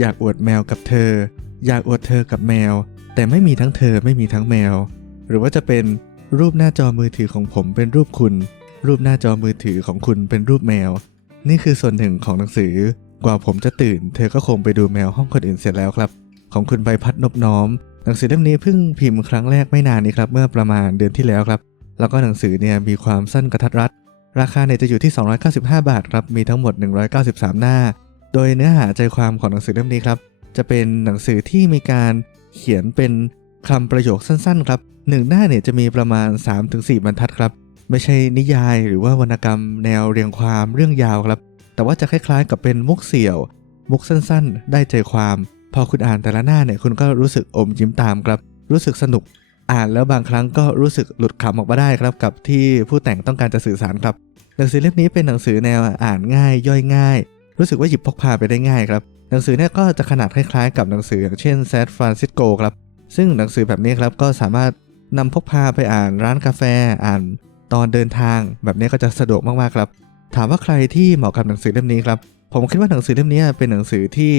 อยากอวดแมวกับเธอ อยากอวดเธอกับแมว แต่ไม่มีทั้งเธอไม่มีทั้งแมว หรือว่าจะเป็นรูปหน้าจอมือถือของผมเป็นรูปคุณ รูปหน้าจอมือถือของคุณเป็นรูปแมว นี่คือส่วนหนึ่งของหนังสือ กว่าผมจะตื่น เธอก็คงไปดูแมวห้องคนอื่นเสร็จแล้วครับ ของคุณใบพัดนบน้อม หนังสือเล่มนี้เพิ่งพิมพ์ครั้งแรกไม่นานนี้ครับเมื่อประมาณเดือนที่แล้วครับ แล้วก็หนังสือเนี่ยมีความสั้นกระทัดรัดราคาเนี่ยจะอยู่ที่ 295 บาทครับ มีทั้งหมด 193 หน้า โดยเนื้อหาใจความของหนังสือเล่มนี้ครับ จะเป็นหนังสือที่มีการเขียนเป็นคำประโยคสั้นๆ ครับหนึ่งหน้าเนี่ยจะมีประมาณ 3-4 บรรทัดครับ ไม่ใช่นิยายหรือว่าวรรณกรรมแนวเรียงความเรื่องยาวครับ แต่ว่าจะคล้ายๆ กับเป็นมุกเสี่ยว มุกสั้นๆ ได้ใจความ พอคุณอ่านแต่ละหน้าเนี่ยคุณก็รู้สึกอมยิ้มตามครับ รู้สึกสนุก อ่านแล้วบางครั้งก็รู้สึกหลุดคำออกมาได้ครับ กับที่ผู้แต่งต้องการจะสื่อสารครับ หนังสือเล่มนี้เป็นหนังสือแนวอ่านง่าย ย่อยง่าย รู้สึกว่าหยิบพกพาไปได้ง่ายครับ หนังสือเนี่ยก็จะขนาดคล้ายๆ กับหนังสืออย่างเช่นแซดฟรานซิสโกครับซึ่งหนังสือแบบนี้ครับก็สามารถนำพกพาไปอ่านร้านกาแฟอ่านตอนเดินทาง แบบนี้ก็จะสะดวกมากๆครับ ถามว่าใครที่เหมาะกับหนังสือเล่มนี้ครับผมคิดว่าหนังสือเล่มนี้เป็นหนังสือที่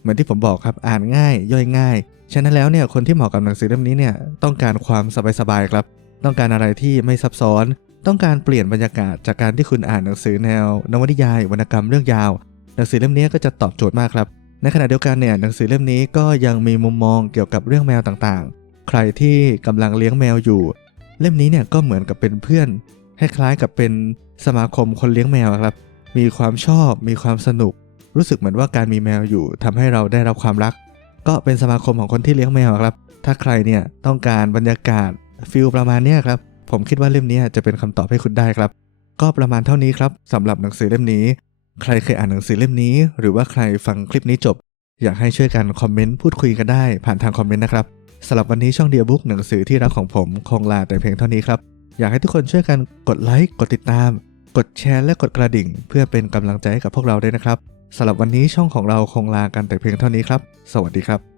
เหมือนที่ผมบอกครับอ่านง่ายย่อยง่ายฉะนั้นแล้วเนี่ยคนที่เหมาะกับหนังสือเล่มนี้เนี่ยต้องการความสบายๆครับ ต้องการอะไรที่ไม่ซับซ้อน ต้องการเปลี่ยนบรรยากาศจากการที่คุณอ่านหนังสือแนวนวนิยายวรรณกรรมเรื่องยาว หนังสือเล่มนี้ก็จะตอบโจทย์มากครับ ในขณะเดียวกันเนี่ยหนังสือเล่มนี้ก็ยังมีมุมมองเกี่ยวกับเรื่องแมวต่างๆ ใครที่กำลังเลี้ยงแมวอยู่ เล่มนี้เนี่ยก็เหมือนกับเป็นเพื่อนคล้ายๆกับเป็นสมาคมคนเลี้ยงแมวครับ มีความชอบ มีความสนุก รู้สึกเหมือนว่าการมีแมวอยู่ทำให้เราได้รับความรัก ก็เป็นสมาคมของคนที่เลี้ยงแมวครับ ถ้าใครเนี่ยต้องการบรรยากาศฟิลประมาณเนี้ยครับ ผมคิดว่าเล่มนี้จะเป็นคำตอบให้คุณได้ครับ ก็ประมาณเท่านี้ครับสำหรับหนังสือเล่มนี้ ใครเคยอ่านหนังสือเล่มนี้ หรือว่าใครฟังคลิปนี้จบ อยากให้ช่วยกันคอมเมนต์พูดคุยกันได้ผ่านทางคอมเมนต์นะครับสำหรับวันนี้ช่องเดียบุ๊กหนังสือที่รักของผมคงลาแต่เพียงเท่านี้ครับ อยากให้ทุกคนช่วยกันกดไลค์กดติดตาม กดแชร์และกดกระดิ่ง เพื่อเป็นกำลังใจให้กับพวกเราด้วยนะครับสำหรับวันนี้ช่องของเราคงลากันแต่เพียงเท่านี้ครับ สวัสดีครับ